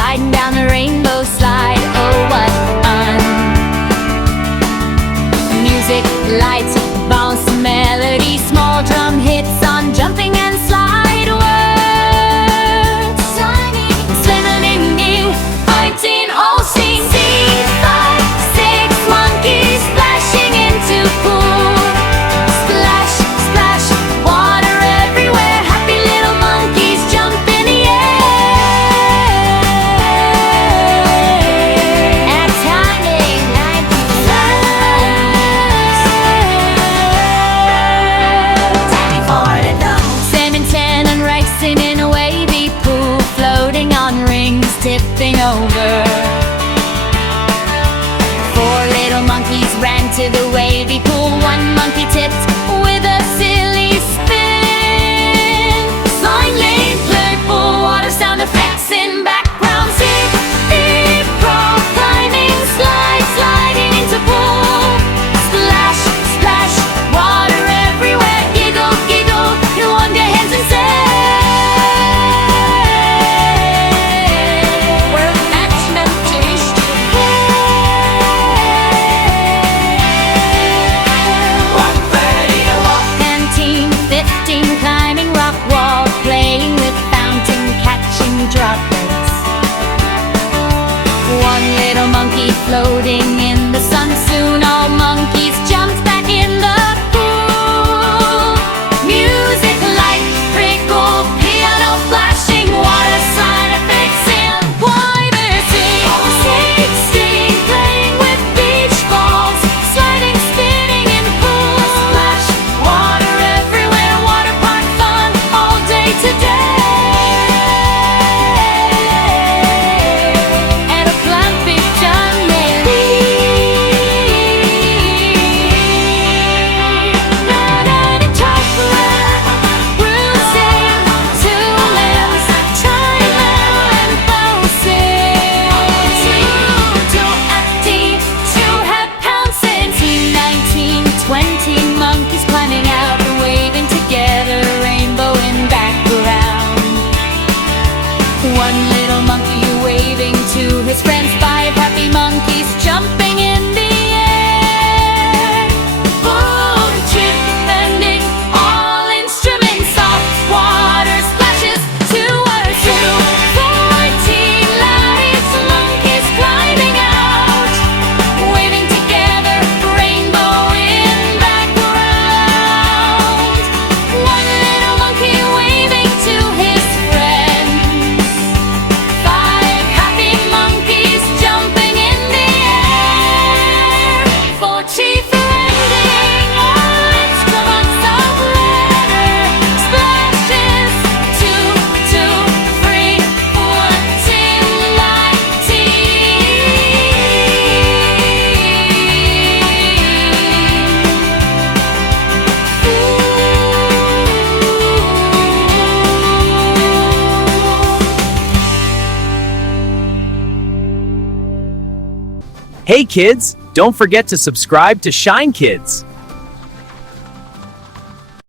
sliding down the rainbow slide. Oh, what fun! Music, lights, bounce, melody, small drum hits on jumping and slide words. Swimming, fighting, all sing. 5, 6 monkeys splashing into pool. Splash, splash, water everywhere. Happy little monkeys jump in the air. And tiny for the dome. Salmon, tan, and racing in a wavy pool, floating on rings, tipping over. 4 little monkeys ran to the wavy pool. 1 monkey tipped with a silly spin. Slime lane, playful water sound effects in background. Zip, beep, roll, climbing, slide, sliding into pool. Splash, splash, water everywhere. Giggle, giggle, you wave your hands and say, we're excellent taste. Canteen, 15 climbing rock wall, playing with fountain, catching droplets. 1 little monkey floating in the sun. Soon all monkeys jumped back in the pool. Music, light, prickle, piano flashing, water sign effects in privacy. 16 playing with beach balls, sliding, spinning in pools. Splash, water everywhere, water park fun all day today. And a plant picture maybe. Not any chocolate, bruising, 2 limbs, China and bouncing. 2 acting, 2 head pouncing. 19, 20 monkeys climbing out, waving together, rainbow in background. 1 little monkey waving to his friends. 5 happy monkeys jumping in the air. Full trip bending, all instruments, soft water splashes to water. 14 lights, monkeys climbing out, waving together, rainbow in background. 1 little monkey waving to his friends. 5 happy monkeys jumping in the air. 4 chief ending, all instruments of letter splashes. 2, 2, 3, 14 Hey kids, don't forget to subscribe to Shine Kids.